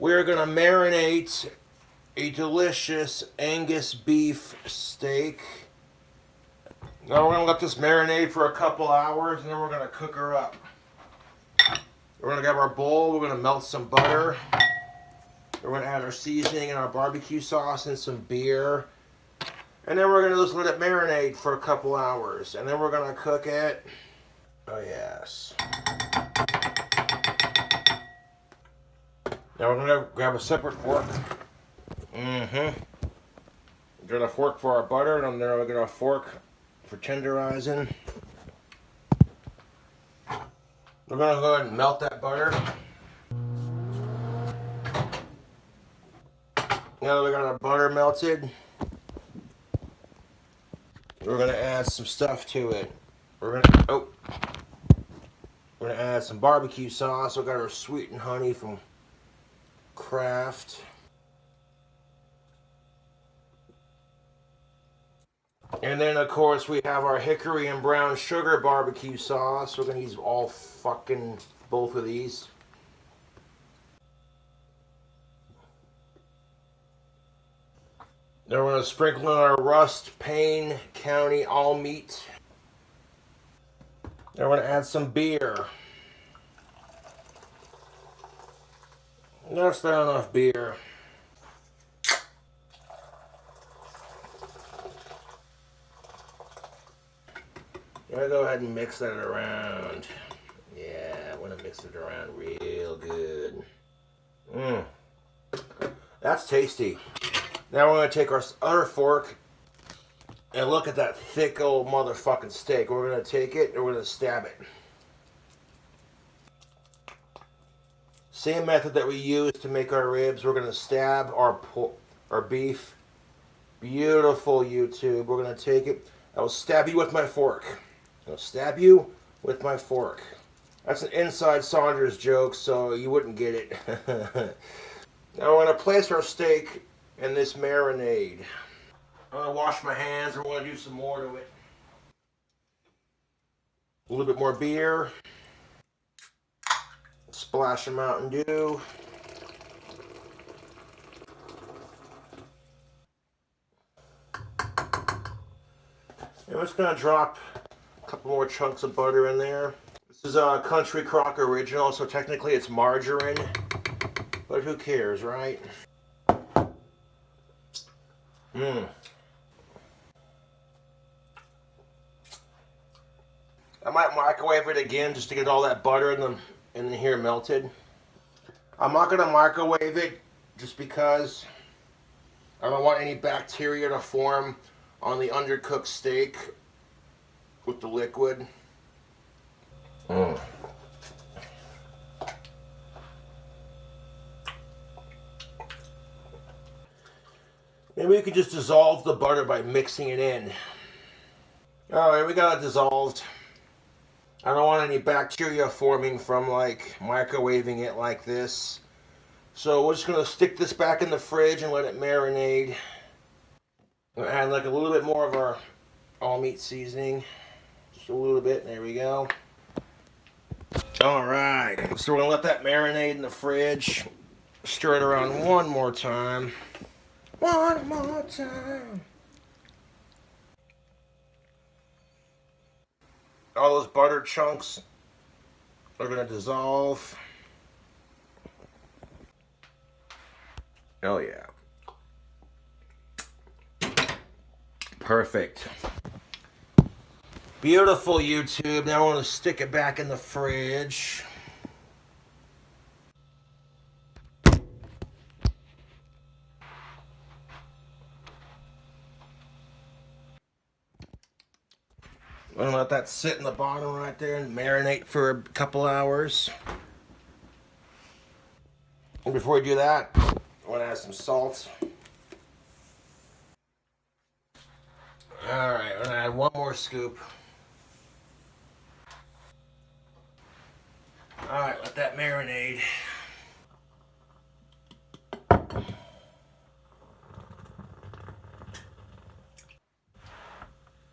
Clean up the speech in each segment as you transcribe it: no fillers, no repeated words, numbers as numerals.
We're gonna marinate a delicious Angus beef steak. Now we're gonna let this marinate for a couple hours, and then we're gonna cook her up. We're gonna grab our bowl. We're gonna melt some butter. We're gonna add our seasoning and our barbecue sauce and some beer. And then we're gonna just let it marinate for a couple hours, and then we're gonna cook it. Oh yes. Now we're gonna grab a separate fork. We're gonna fork for our butter, and then we're gonna fork for tenderizing. We're gonna go ahead and melt that butter. Now that we got our butter melted, we're gonna add some stuff to it. We're gonna add some barbecue sauce. We got our sweet and honey from Kraft. And then of course we have our hickory and brown sugar barbecue sauce. We're gonna use both of these. Then we're gonna sprinkle in our Rust Payne County all meat. Then we're gonna add some beer. That's not enough beer. I'm gonna go ahead and mix that around. Yeah, I want to mix it around real good. That's tasty. Now we're gonna take our other fork and look at that thick old motherfucking steak. We're gonna take it and we're gonna stab it. Same method that we use to make our ribs. We're gonna stab our beef. Beautiful, YouTube. We're gonna take it. I will stab you with my fork. I'll stab you with my fork. That's an inside Saunders joke, so you wouldn't get it. Now we're gonna place our steak in this marinade. I'm gonna wash my hands and we're gonna do some more to it. A little bit more beer. Splash of Mountain Dew. And we're just gonna drop a couple more chunks of butter in there. This is a Country Crock Original, so technically it's margarine, but who cares, right? I might microwave it again just to get all that butter in here melted. I'm not gonna microwave it just because I don't want any bacteria to form on the undercooked steak with the liquid. Maybe we could just dissolve the butter by mixing it in. Alright, we got it dissolved. I don't want any bacteria forming from like microwaving it like this. So we're just gonna stick this back in the fridge and let it marinate. I'm gonna add like a little bit more of our all meat seasoning. Just a little bit, there we go. Alright, so we're gonna let that marinate in the fridge. Stir it around one more time. One more time. All those butter chunks are going to dissolve. Oh yeah. Perfect. Beautiful, YouTube. Now I want to stick it back in the fridge. I'm going to let that sit in the bottom right there and marinate for a couple hours. And before we do that, I want to add some salt. Alright, I'm going to add one more scoop. Alright, let that marinate.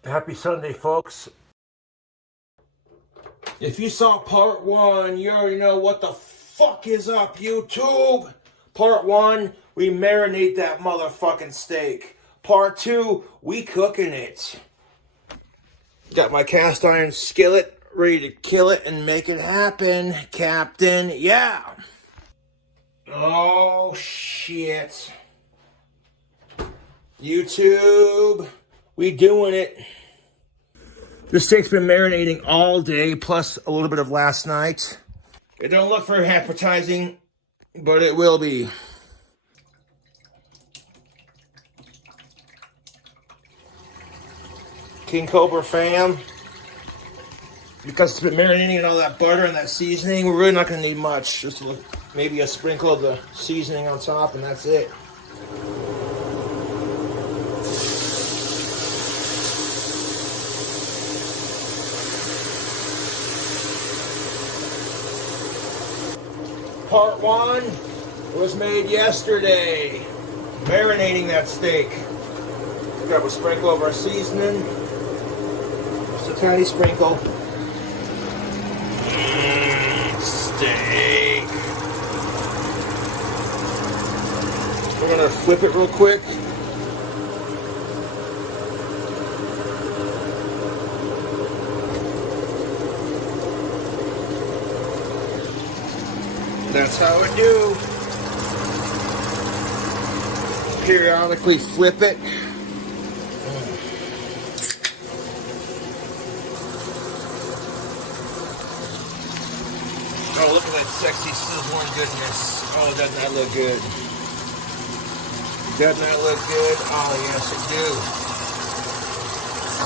Happy Sunday, folks. If you saw part one, you already know what the fuck is up, YouTube. Part 1, we marinate that motherfucking steak. Part 2, we cooking it. Got my cast iron skillet ready to kill it and make it happen, Captain. Yeah. Oh, shit. YouTube, we doing it. This steak's been marinating all day, plus a little bit of last night. It don't look very appetizing, but it will be. King Cobra fam, because it's been marinating in all that butter and that seasoning, we're really not going to need much. Just maybe a sprinkle of the seasoning on top, and that's it. Part 1 was made yesterday. Marinating that steak. Grab a sprinkle of our seasoning. Just a tiny sprinkle. Steak. We're gonna flip it real quick. That's how I do. Periodically flip it. Oh, look at that sexy sizzling goodness. Oh, doesn't that look good? Doesn't that look good? Oh, yes, it do.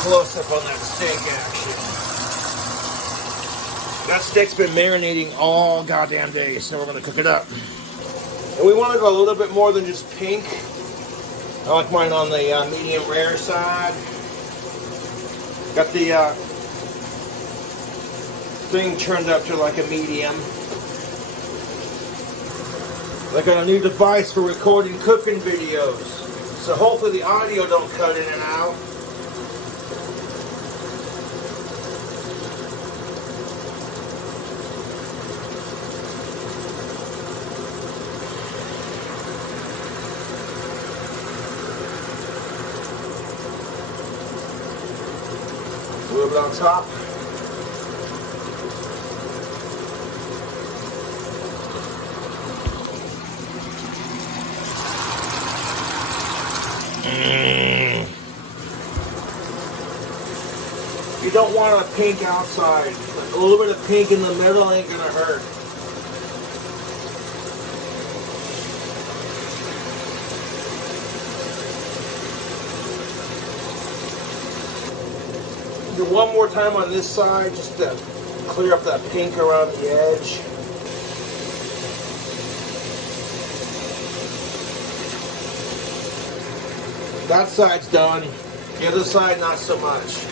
Close up on that steak action. That steak's been marinating all goddamn day, so we're going to cook it up. And we want to go a little bit more than just pink. I like mine on the medium rare side. Got the thing turned up to like a medium. I got a new device for recording cooking videos, so hopefully the audio don't cut in and out. A little bit on top. You don't want a pink outside. A little bit of pink in the middle ain't gonna hurt. Do one more time on this side just to clear up that pink around the edge. That side's done. The other side, not so much.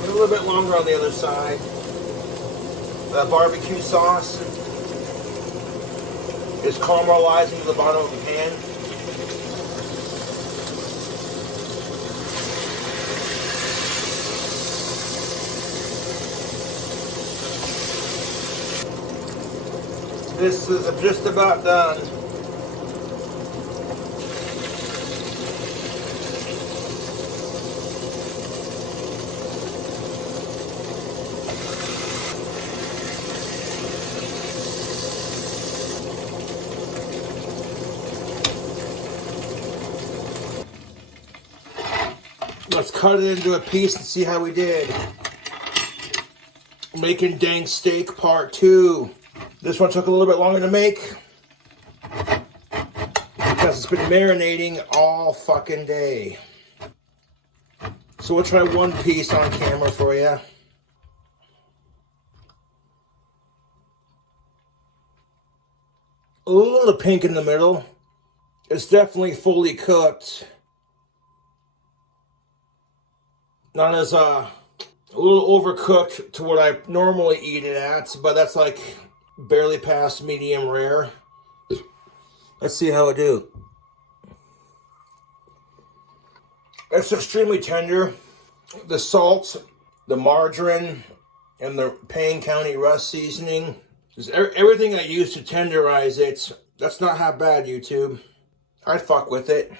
A little bit longer on the other side. That barbecue sauce is caramelizing to the bottom of the pan. This is just about done. Let's cut it into a piece and see how we did. Making Dank steak part 2. This one took a little bit longer to make because it's been marinating all fucking day. So we'll try one piece on camera for you. A little pink in the middle. It's definitely fully cooked. Not as a little overcooked to what I normally eat it at, but that's like barely past medium rare. Let's see how I do. It's extremely tender. The salt, the margarine, and the Payne County Rust seasoning, everything I use to tenderize it, that's not half bad, YouTube. I'd fuck with it.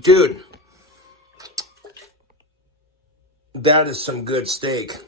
Dude, that is some good steak.